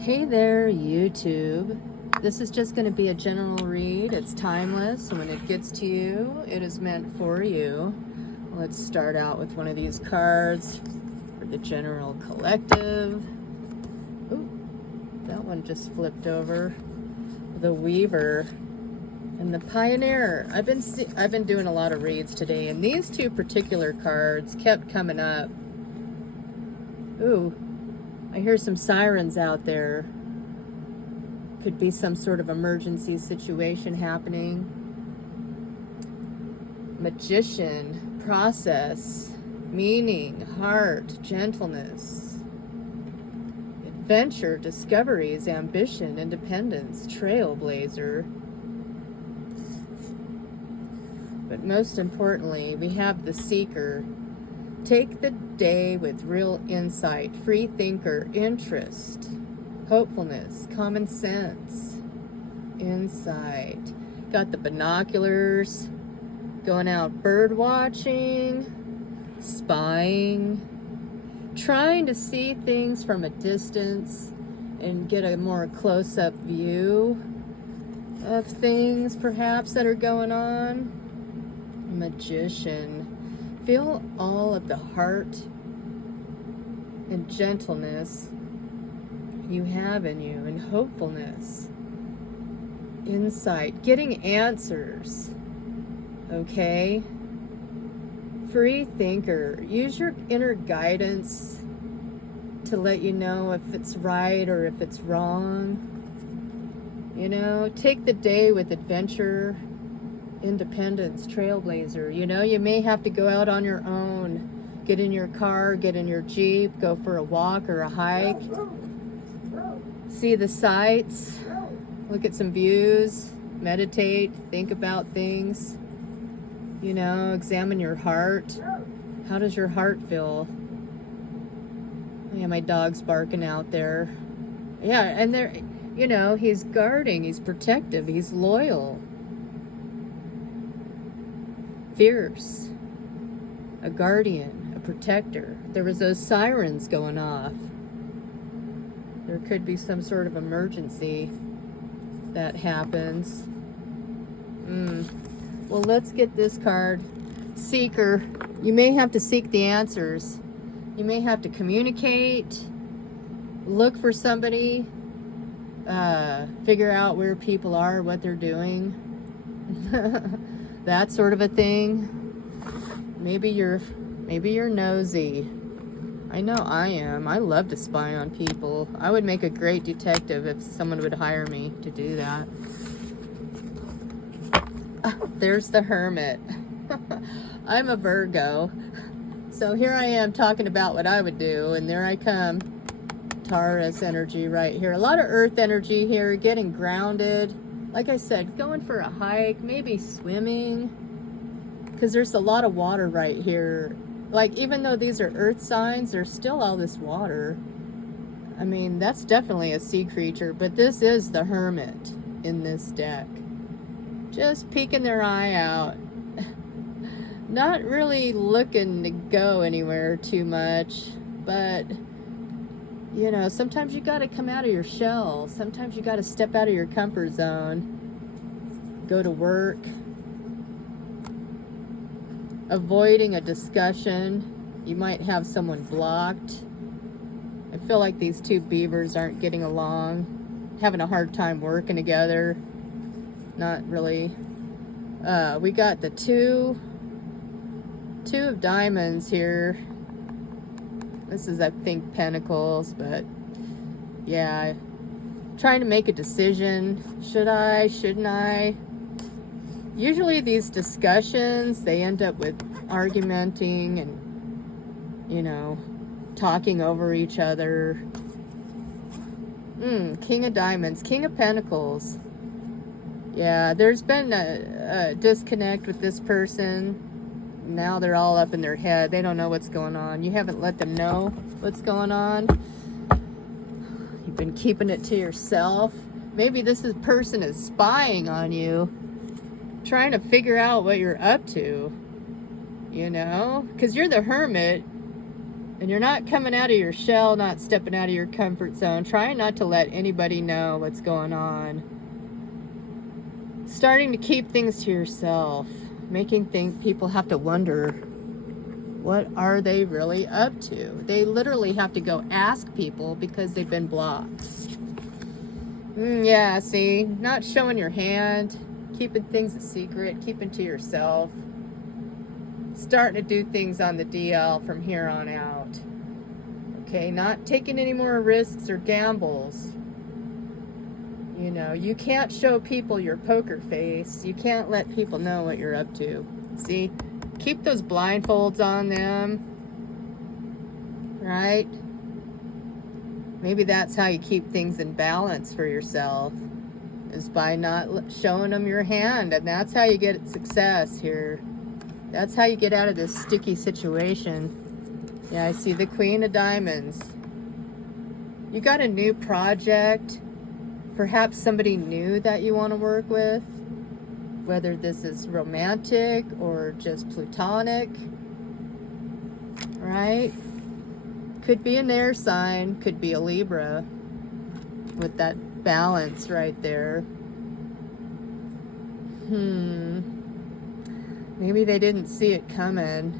Hey there, YouTube. This is just going to be a general read. It's timeless, and when it gets to you, it is meant for you. Let's start out with one of these cards for the general collective. Ooh, that one just flipped over. The Weaver and the Pioneer. I've been doing a lot of reads today, and these two particular cards kept coming up. Ooh. I hear some sirens out there. Could be some sort of emergency situation happening. Magician, process, meaning, heart, gentleness, adventure, discoveries, ambition, independence, trailblazer. But most importantly, we have the Seeker. Take the day with real insight, free thinker, interest, hopefulness, common sense, insight. Got the binoculars, going out bird watching, spying, trying to see things from a distance and get a more close-up view of things perhaps that are going on. Magician. Feel all of the heart and gentleness you have in you, and hopefulness, insight, getting answers, okay? Free thinker. Use your inner guidance to let you know if it's right or if it's wrong. You know, take the day with adventure, independence, trailblazer. You know, you may have to go out on your own, get in your car, get in your Jeep, go for a walk or a hike, see the sights, look at some views, meditate, think about things, you know, examine your heart. How does your heart feel? Yeah, my dog's barking out there. Yeah, and there, you know, he's guarding, he's protective, he's loyal, fierce, a guardian, a protector. There was those sirens going off. There could be some sort of emergency that happens. Well, let's get this card. Seeker. You may have to seek the answers. You may have to communicate, look for somebody, figure out where people are, what they're doing. That sort of a thing. Maybe you're nosy. I know I am. I love to spy on people. I would make a great detective if someone would hire me to do that. There's the Hermit. I'm a Virgo. So here I am talking about what I would do, and there I come. Taurus energy right here. A lot of earth energy here, getting grounded. Like I said, going for a hike, maybe swimming, because there's a lot of water right here. Like, even though these are earth signs, there's still all this water. I mean, that's definitely a sea creature, but this is the Hermit in this deck. Just peeking their eye out. Not really looking to go anywhere too much, but you know, sometimes you got to come out of your shell. Sometimes you got to step out of your comfort zone. Go to work. Avoiding a discussion. You might have someone blocked. I feel like these two beavers aren't getting along. Having a hard time working together. Not really. We got the two of diamonds here. This is, I think, Pentacles, but yeah, trying to make a decision. Should I? Shouldn't I? Usually these discussions, they end up with argumenting and, you know, talking over each other. King of Diamonds, King of Pentacles. Yeah, there's been a disconnect with this person. Now they're all up in their head. They don't know what's going on. You haven't let them know what's going on. You've been keeping it to yourself. Maybe this person is spying on you, trying to figure out what you're up to, you know? Because you're the Hermit. And you're not coming out of your shell, not stepping out of your comfort zone, trying not to let anybody know what's going on. Starting to keep things to yourself, making people have to wonder, what are they really up to? They literally have to go ask people because they've been blocked. Yeah, see, not showing your hand, keeping things a secret, keeping to yourself. Starting to do things on the DL from here on out. Okay, not taking any more risks or gambles. You know, you can't show people your poker face. You can't let people know what you're up to. See, keep those blindfolds on them. Right? Maybe that's how you keep things in balance for yourself, is by not showing them your hand. And that's how you get success here. That's how you get out of this sticky situation. Yeah, I see the Queen of Diamonds. You got a new project. Perhaps somebody new that you want to work with. Whether this is romantic or just platonic. Right? Could be an air sign. Could be a Libra. With that balance right there. Maybe they didn't see it coming.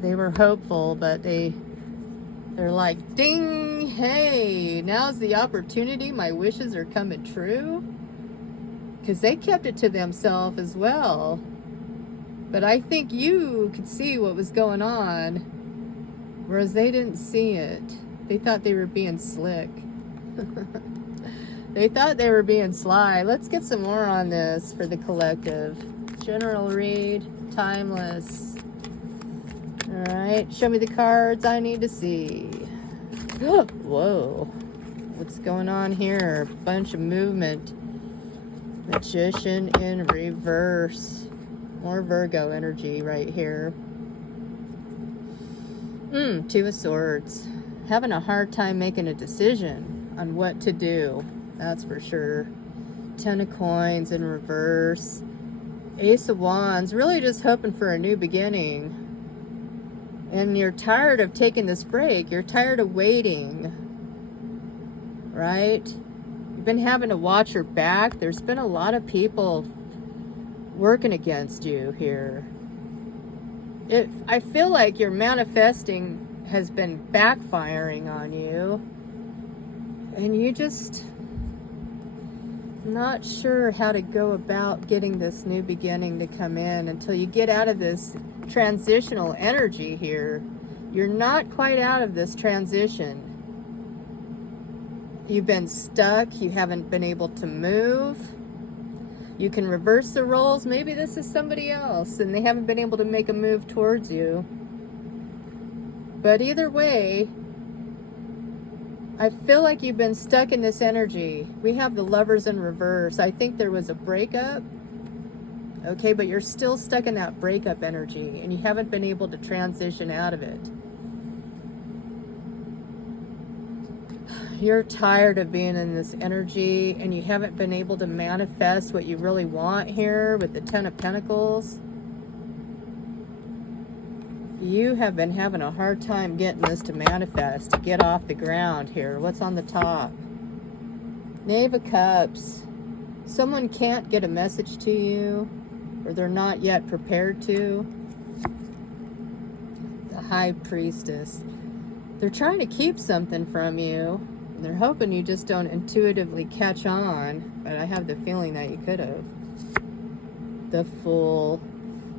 They were hopeful, but they're like, ding, hey, now's the opportunity. My wishes are coming true. Because they kept it to themselves as well. But I think you could see what was going on, whereas they didn't see it. They thought they were being slick. They thought they were being sly. Let's get some more on this for the collective. General read, timeless. All right, show me the cards I need to see. Whoa, what's going on here? Bunch of movement. Magician in reverse. More Virgo energy right here. Two of Swords. Having a hard time making a decision on what to do. That's for sure. Ten of Coins in reverse. Ace of Wands. Really just hoping for a new beginning. And you're tired of taking this break. You're tired of waiting. Right? You've been having to watch your back. There's been a lot of people working against you here. I feel like your manifesting has been backfiring on you. And you just not sure how to go about getting this new beginning to come in until you get out of this transitional energy here. You're not quite out of this transition. You've been stuck. You haven't been able to move. You can reverse the roles. Maybe this is somebody else and they haven't been able to make a move towards you. But either way, I feel like you've been stuck in this energy. We have the Lovers in reverse. I think there was a breakup. Okay, but you're still stuck in that breakup energy and you haven't been able to transition out of it. You're tired of being in this energy and you haven't been able to manifest what you really want here with the Ten of Pentacles. You have been having a hard time getting this to manifest, to get off the ground here. What's on the top? Knave of Cups. Someone can't get a message to you, or they're not yet prepared to. The High Priestess. They're trying to keep something from you. And they're hoping you just don't intuitively catch on, but I have the feeling that you could have. The Fool.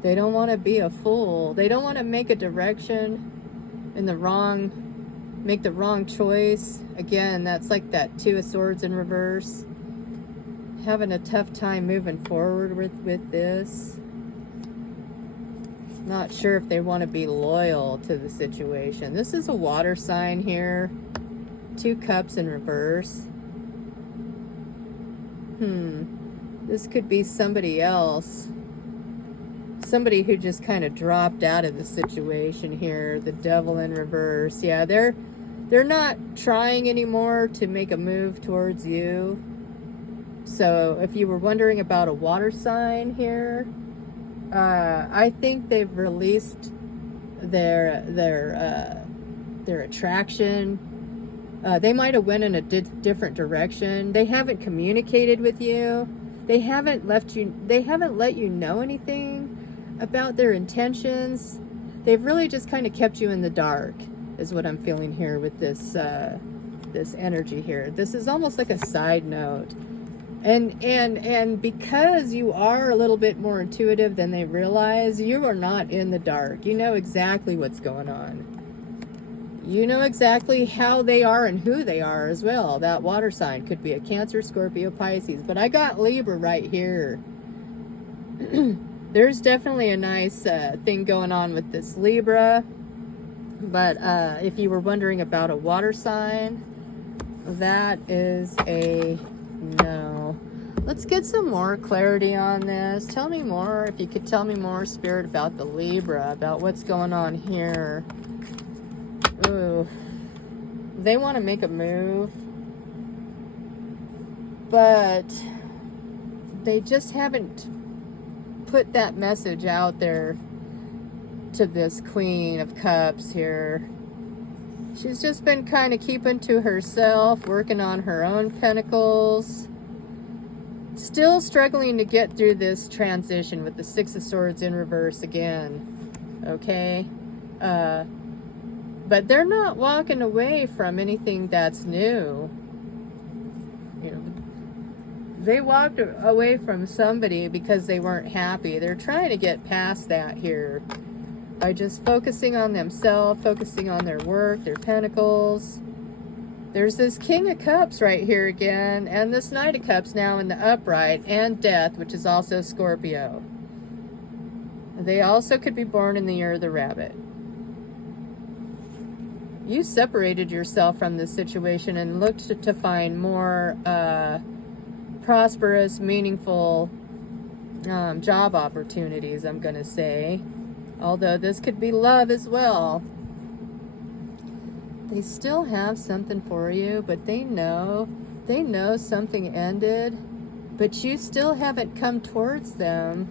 They don't want to be a fool. They don't want to make a direction in the wrong, make the wrong choice. Again, that's like that Two of Swords in reverse. Having a tough time moving forward with this. Not sure if they want to be loyal to the situation. This is a water sign here. Two Cups in reverse. This could be somebody else. Somebody who just kind of dropped out of the situation here. The Devil in reverse. Yeah, they're not trying anymore to make a move towards you. So if you were wondering about a water sign here, I think they've released their attraction. They might have went in a different direction. They haven't communicated with you. They haven't let you know anything about their intentions. They've really just kind of kept you in the dark, is what I'm feeling here with this this energy here. This is almost like a side note. And because you are a little bit more intuitive than they realize, you are not in the dark. You know exactly what's going on. You know exactly how they are and who they are as well. That water sign could be a Cancer, Scorpio, Pisces. But I got Libra right here. There's definitely a nice thing going on with this Libra. But if you were wondering about a water sign, that is a no. Let's get some more clarity on this. Tell me more, if you could tell me more, Spirit, about the Libra, about what's going on here. Ooh. They want to make a move, but they just haven't put that message out there to this Queen of Cups here. She's just been kind of keeping to herself, working on her own pentacles. Still struggling to get through this transition with the Six of Swords in reverse again. Okay? But they're not walking away from anything that's new. You know, they walked away from somebody because they weren't happy. They're trying to get past that here by just focusing on themselves, focusing on their work, their pentacles. There's this King of Cups right here again, and this Knight of Cups now in the upright, and Death, which is also Scorpio. They also could be born in the year of the rabbit. You separated yourself from this situation and looked to find more prosperous, meaningful job opportunities, I'm going to say. Although this could be love as well. They still have something for you, but they know something ended, but you still haven't come towards them.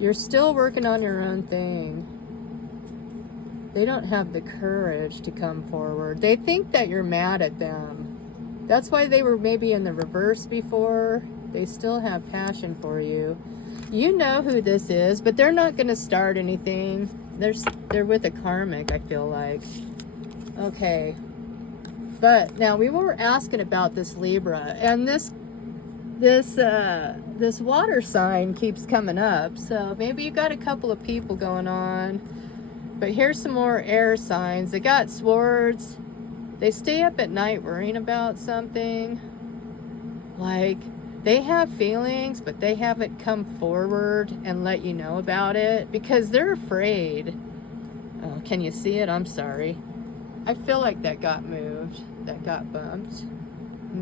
You're still working on your own thing. They don't have the courage to come forward. They think that you're mad at them. That's why they were maybe in the reverse before. They still have passion for you. You know who this is, but they're not going to start anything. They're with a karmic, I feel like. Okay. But now we were asking about this Libra, and this water sign keeps coming up. So maybe you got a couple of people going on. But here's some more air signs. They got swords. They stay up at night worrying about something. Like, they have feelings, but they haven't come forward and let you know about it because they're afraid. Oh, can you see it? I'm sorry. I feel like that got moved. That got bumped.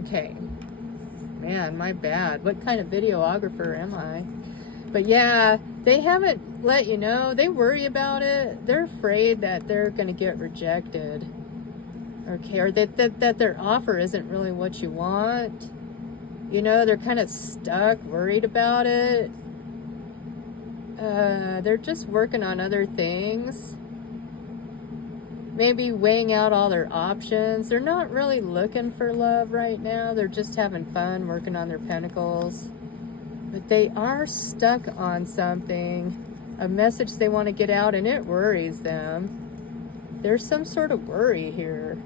Okay. Man, my bad. What kind of videographer am I? But yeah, they haven't let you know. They worry about it. They're afraid that they're going to get rejected. Okay, or that their offer isn't really what you want. You know, they're kind of stuck, worried about it. They're just working on other things. Maybe weighing out all their options. They're not really looking for love right now. They're just having fun, working on their pentacles. But they are stuck on something, a message they want to get out, and it worries them. There's some sort of worry here.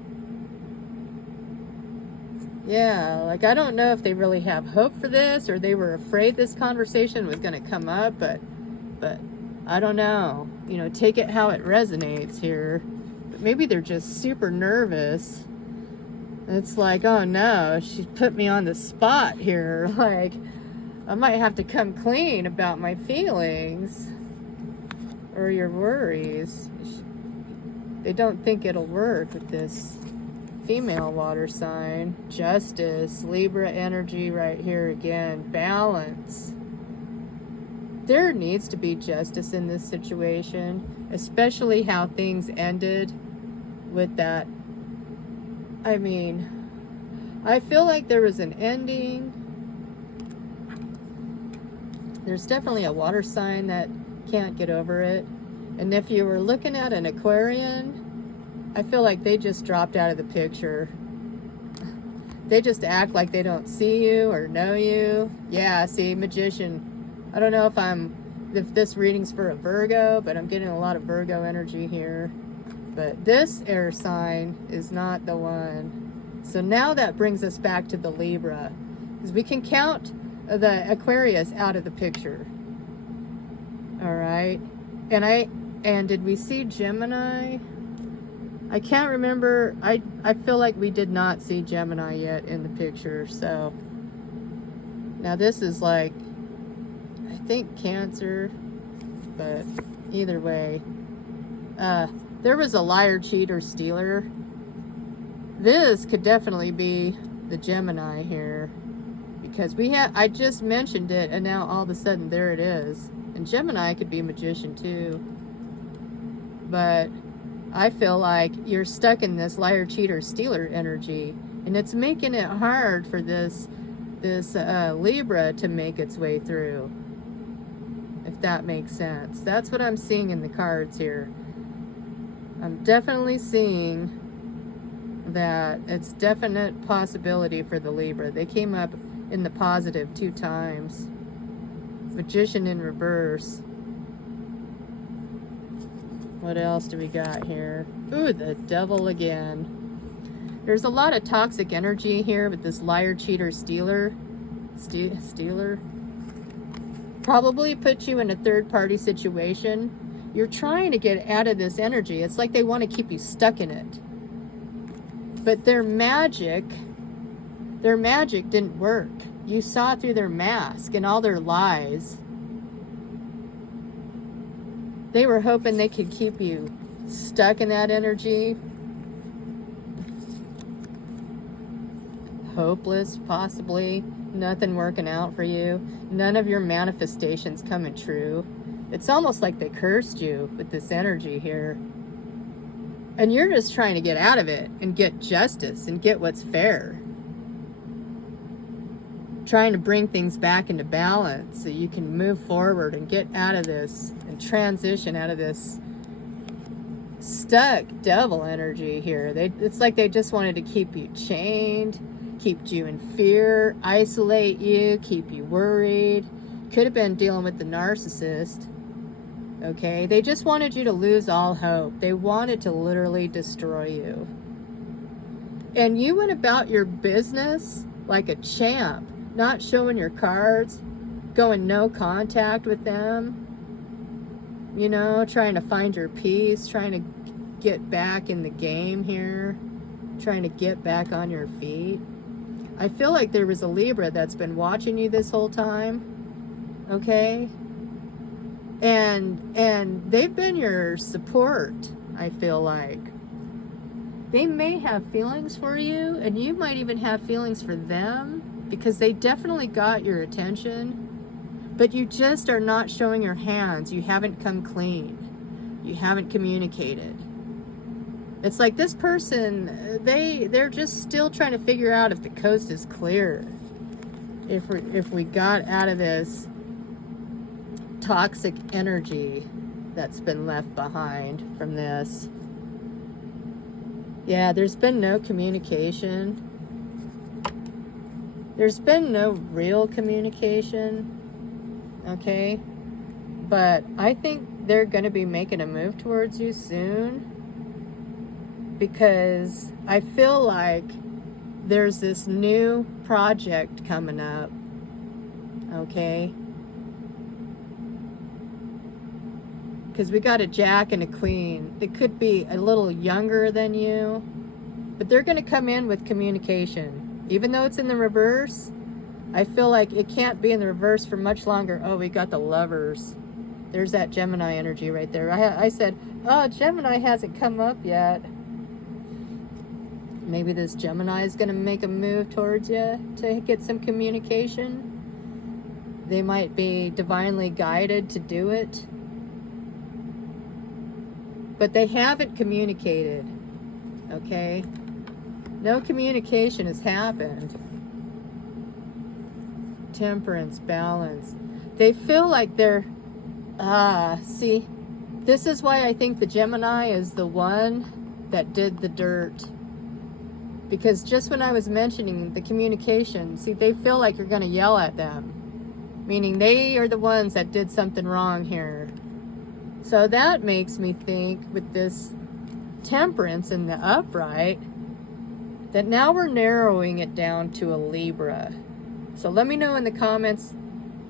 Yeah, like I don't know if they really have hope for this or they were afraid this conversation was going to come up, but I don't know. You know, take it how it resonates here. But maybe they're just super nervous. It's like, oh no, she put me on the spot here. Like, I might have to come clean about my feelings or your worries. They don't think it'll work with this female water sign. Justice, Libra energy right here again. Balance. There needs to be justice in this situation, especially how things ended with that. I mean, I feel like there was an ending. There's definitely a water sign that can't get over it. And if you were looking at an Aquarian, I feel like they just dropped out of the picture. They just act like they don't see you or know you. Yeah, see, Magician. I don't know if this reading's for a Virgo, but I'm getting a lot of Virgo energy here. But this air sign is not the one. So now that brings us back to the Libra, because we can count the Aquarius out of the picture. All right. And did we see Gemini? I can't remember. I feel like we did not see Gemini yet in the picture. So now this is like, I think Cancer, but either way, there was a liar, cheater, stealer. This could definitely be the Gemini here, because I just mentioned it, and now all of a sudden there it is. And Gemini could be Magician too. But I feel like you're stuck in this liar, cheater, stealer energy, and it's making it hard for this Libra to make its way through, if that makes sense. That's what I'm seeing in the cards here. I'm definitely seeing that it's definite possibility for the Libra. They came up in the positive 2 times. Magician in reverse. What else do we got here? Ooh, the Devil again. There's a lot of toxic energy here with this liar, cheater, stealer. Stealer. Probably put you in a third-party situation. You're trying to get out of this energy. It's like they want to keep you stuck in it. But their magic didn't work. You saw through their mask and all their lies. They were hoping they could keep you stuck in that energy. Hopeless, possibly. Nothing working out for you. None of your manifestations coming true. It's almost like they cursed you with this energy here. And you're just trying to get out of it and get justice and get what's fair. Trying to bring things back into balance so you can move forward and get out of this and transition out of this stuck devil energy here. It's like they just wanted to keep you chained, keep you in fear, isolate you, keep you worried. Could have been dealing with the narcissist. Okay, they just wanted you to lose all hope. They wanted to literally destroy you. And you went about your business like a champ, not showing your cards, going no contact with them, you know, trying to find your peace, trying to get back in the game here, trying to get back on your feet. I feel like there was a Libra that's been watching you this whole time, okay? And they've been your support, I feel like. They may have feelings for you, and you might even have feelings for them, because they definitely got your attention, but you just are not showing your hands. You haven't come clean. You haven't communicated. It's like this person, they're just still trying to figure out if the coast is clear. If we got out of this toxic energy that's been left behind from this. Yeah, there's been no communication. There's been no real communication, okay? But I think they're going to be making a move towards you soon, because I feel like there's this new project coming up, okay? Because we got a Jack and a Queen. They could be a little younger than you, but they're going to come in with communication. Even though it's in the reverse, I feel like it can't be in the reverse for much longer. Oh, we got the Lovers. There's that Gemini energy right there. I said, oh, Gemini hasn't come up yet. Maybe this Gemini is going to make a move towards you to get some communication. They might be divinely guided to do it. But they haven't communicated, okay? No communication has happened. Temperance, balance. They feel like they're, see, This is why I think the Gemini is the one that did the dirt. Because just when I was mentioning the communication, see, they feel like you're going to yell at them. Meaning they are the ones that did something wrong here. So that makes me think with this Temperance in the upright, that now we're narrowing it down to a Libra. So let me know in the comments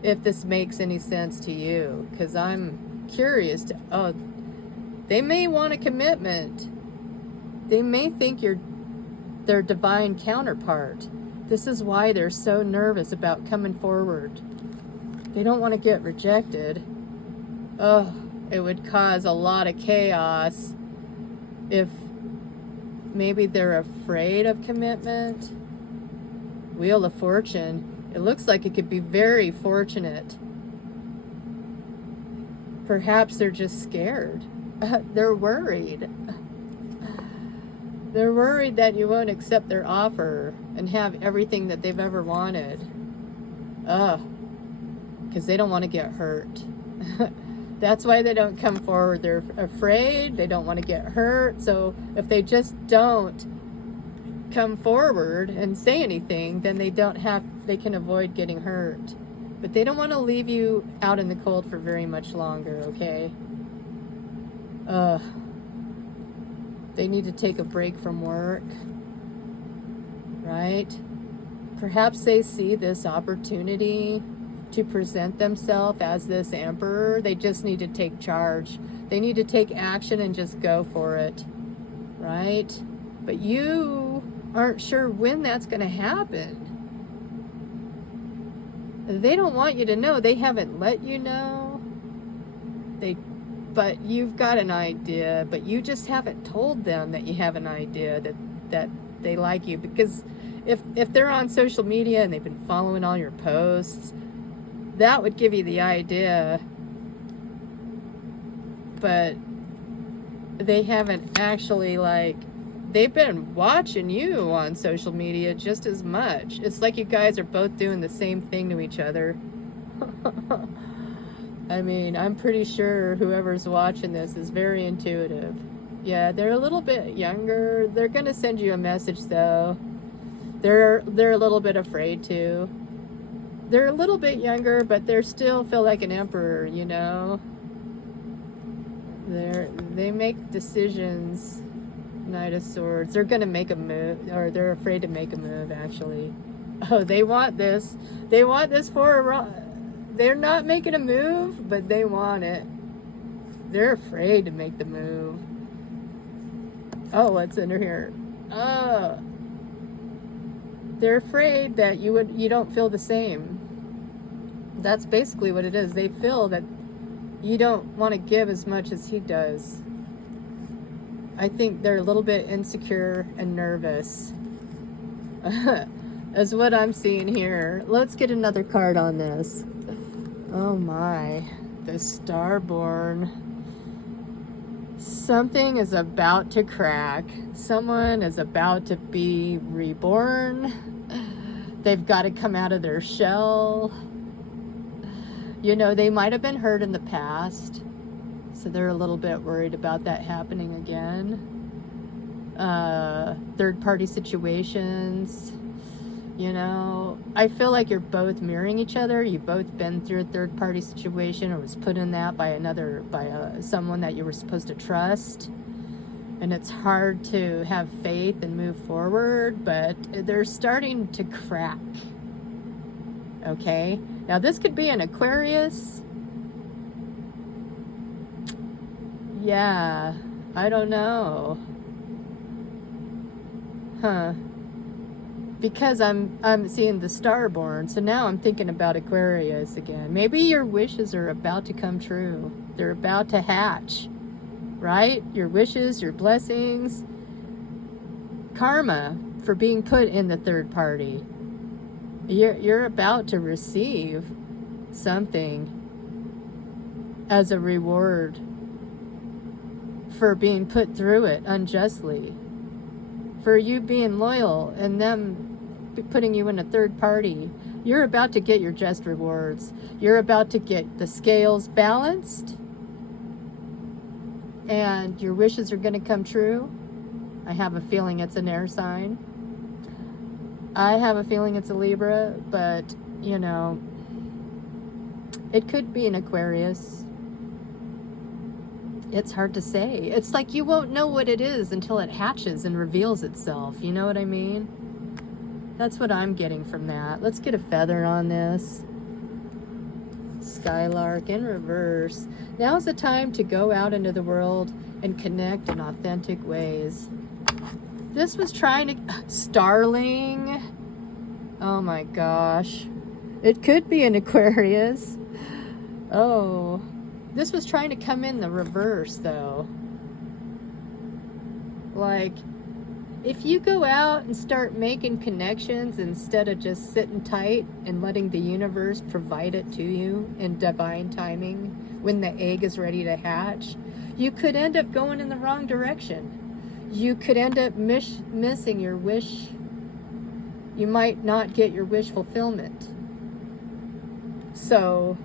if this makes any sense to you, because I'm curious to, oh, they may want a commitment. They may think you're their divine counterpart. This is why they're so nervous about coming forward. They don't want to get rejected. Oh, it would cause a lot of chaos if maybe they're afraid of commitment. Wheel of Fortune. It looks like it could be very fortunate. Perhaps they're just scared. They're worried. They're worried that you won't accept their offer and have everything that they've ever wanted. Because they don't want to get hurt. That's why they don't come forward. They're afraid. They don't want to get hurt. So if they just don't come forward and say anything, then they can avoid getting hurt. But they don't want to leave you out in the cold for very much longer, okay? They need to take a break from work, right? Perhaps they see this opportunity to present themselves as this emperor. They just need to take charge. They need to take action and just go for it, right? But you aren't sure when that's going to happen. They don't want you to know. They haven't let you know. But you've got an idea, but you just haven't told them that you have an idea, that they like you. Because if they're on social media and they've been following all your posts, that would give you the idea. But they haven't actually, they've been watching you on social media just as much. It's like you guys are both doing the same thing to each other. I mean, I'm pretty sure whoever's watching this is very intuitive. Yeah, they're a little bit younger. They're going to send you a message, though. They're a little bit afraid, too. They're a little bit younger, but they still feel like an emperor, you know? They make decisions. Knight of Swords. They're going to make a move, or they're afraid to make a move, actually. Oh, they want this. They want this they're not making a move, but they want it. They're afraid to make the move. Oh, what's under here? Oh. They're afraid that you don't feel the same. That's basically what it is. They feel that you don't want to give as much as he does. I think they're a little bit insecure and nervous. That's what I'm seeing here. Let's get another card on this. Oh my. The Starborn. Something is about to crack. Someone is about to be reborn. They've got to come out of their shell. You know, they might have been hurt in the past, so they're a little bit worried about that happening again. Third-party situations. You know, I feel like you're both mirroring each other. You've both been through a third-party situation, or was put in that by someone that you were supposed to trust. And it's hard to have faith and move forward, but they're starting to crack. Okay? Now, this could be an Aquarius. Yeah, I don't know. Huh. Because I'm seeing the Starborn, so now I'm thinking about Aquarius again. Maybe your wishes are about to come true. They're about to hatch, right? Your wishes, your blessings, karma for being put in the third party. You're about to receive something as a reward for being put through it unjustly. For you being loyal and them putting you in a third party. You're about to get your just rewards. You're about to get the scales balanced. and your wishes are going to come true. I have a feeling it's an air sign. I have a feeling it's a Libra, but, you know, it could be an Aquarius. It's hard to say. It's like you won't know what it is until it hatches and reveals itself. You know what I mean? That's what I'm getting from that. Let's get a feather on this. Skylark in reverse. Now's the time to go out into the world and connect in authentic ways. This was trying to... Starling. Oh my gosh. It could be an Aquarius. Oh. This was trying to come in the reverse, though. Like, if you go out and start making connections instead of just sitting tight and letting the universe provide it to you in divine timing when the egg is ready to hatch, you could end up going in the wrong direction. You could end up missing your wish. You might not get your wish fulfillment. So,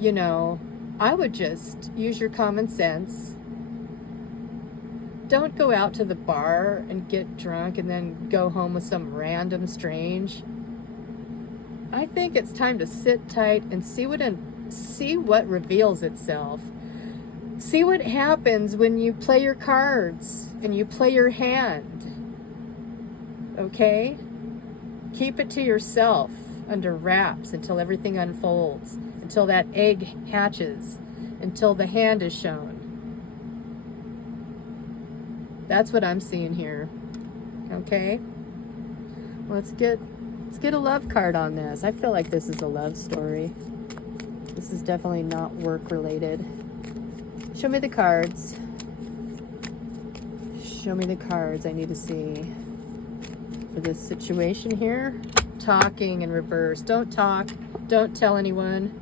you know, I would just use your common sense. Don't go out to the bar and get drunk and then go home with some random strange. I think it's time to sit tight and see what reveals itself. See what happens when you play your cards and you play your hand. Okay? Keep it to yourself under wraps until everything unfolds, until that egg hatches, until the hand is shown. That's what I'm seeing here. Okay? Let's get a love card on this. I feel like this is a love story. This is definitely not work related. Show me the cards. Show me the cards I need to see for this situation here. Talking in reverse. Don't talk. Don't tell anyone.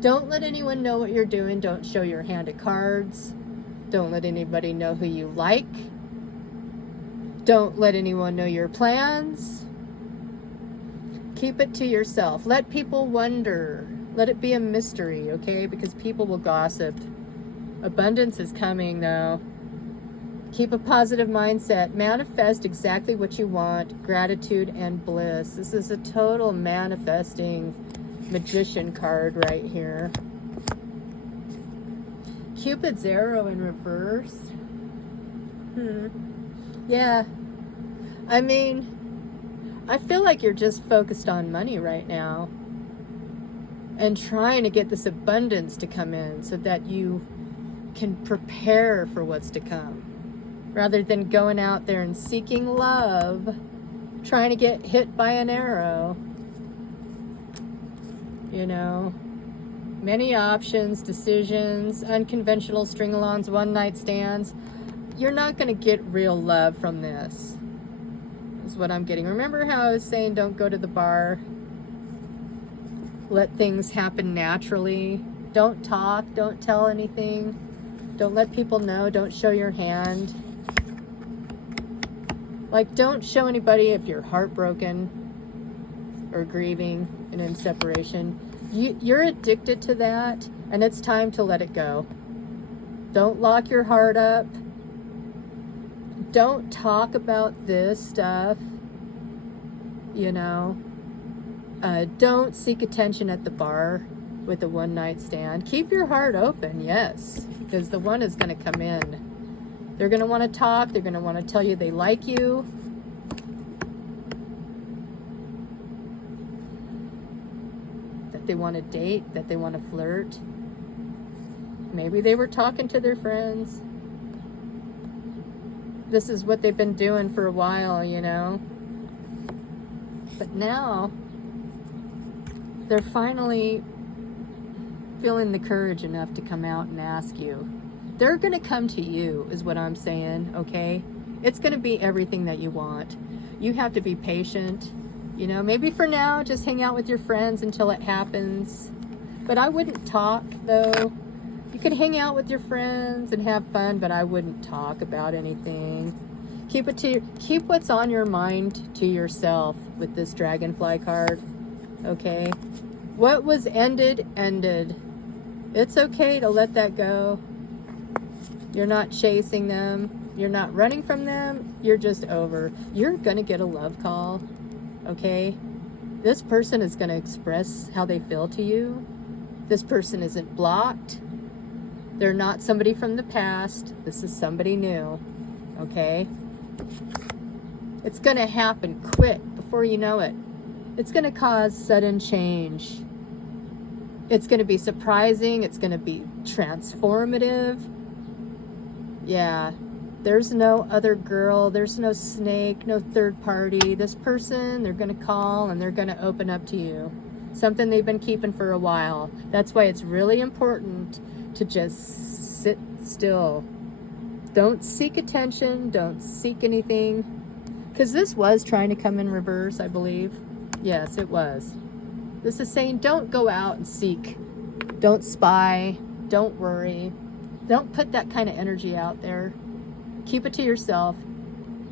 Don't let anyone know what you're doing. Don't show your hand of cards. Don't let anybody know who you like. Don't let anyone know your plans. Keep it to yourself. Let people wonder. Let it be a mystery, okay? Because people will gossip. Abundance is coming, though. Keep a positive mindset. Manifest exactly what you want. Gratitude and bliss. This is a total manifesting magician card right here. Cupid's arrow in reverse. Yeah. I mean, I feel like you're just focused on money right now and trying to get this abundance to come in so that you can prepare for what's to come, rather than going out there and seeking love, trying to get hit by an arrow. You know, many options, decisions, unconventional string-alongs, one-night stands. You're not going to get real love from this, is what I'm getting. Remember how I was saying don't go to the bar? Let things happen naturally. Don't talk. Don't tell anything. Don't let people know. Don't show your hand. Like, don't show anybody if you're heartbroken or grieving and in separation. You're addicted to that, and it's time to let it go. Don't lock your heart up. Don't talk about this stuff. You know, don't seek attention at the bar with a one-night stand. Keep your heart open, yes, because the one is going to come in. They're going to want to talk. They're going to want to tell you they like you. That they want to date, that they want to flirt. Maybe they were talking to their friends. This is what they've been doing for a while, you know. But now, they're finally feeling the courage enough to come out and ask you. They're going to come to you, is what I'm saying, okay? It's going to be everything that you want. You have to be patient. You know, maybe for now, just hang out with your friends until it happens. But I wouldn't talk, though. You could hang out with your friends and have fun, but I wouldn't talk about anything. Keep what's on your mind to yourself with this dragonfly card, okay? What was ended, ended. It's okay to let that go. You're not chasing them. You're not running from them. You're just over. You're going to get a love call, okay? This person is going to express how they feel to you. This person isn't blocked. They're not somebody from the past. This is somebody new, okay? It's going to happen quick before you know it. It's going to cause sudden change. It's going to be surprising. It's going to be transformative. Yeah, there's no other girl. There's no snake, no third party. This person, they're going to call and they're going to open up to you. Something they've been keeping for a while. That's why it's really important to just sit still. Don't seek attention. Don't seek anything. Because this was trying to come in reverse, I believe. Yes, it was. This is saying don't go out and seek. Don't spy. Don't worry. Don't put that kind of energy out there. Keep it to yourself.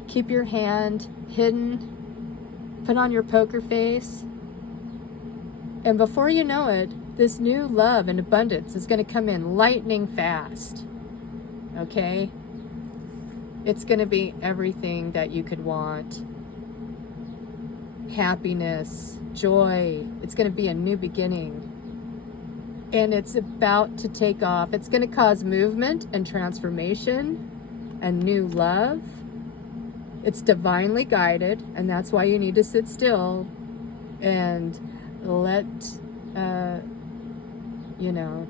Keep your hand hidden. Put on your poker face. And before you know it, this new love and abundance is going to come in lightning fast. Okay? It's going to be everything that you could want. Happiness, joy. It's going to be a new beginning. And it's about to take off. It's going to cause movement and transformation and new love. It's divinely guided, and that's why you need to sit still and let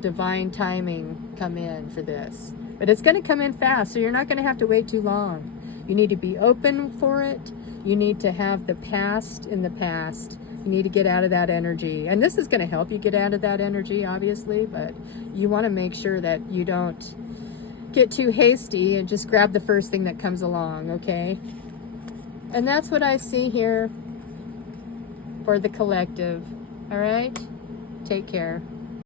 divine timing come in for this. But it's going to come in fast, so you're not going to have to wait too long. You need to be open for it. You need to have the past in the past. You need to get out of that energy. And this is going to help you get out of that energy, obviously, but you want to make sure that you don't get too hasty and just grab the first thing that comes along, okay? And that's what I see here for the collective. All right? Take care.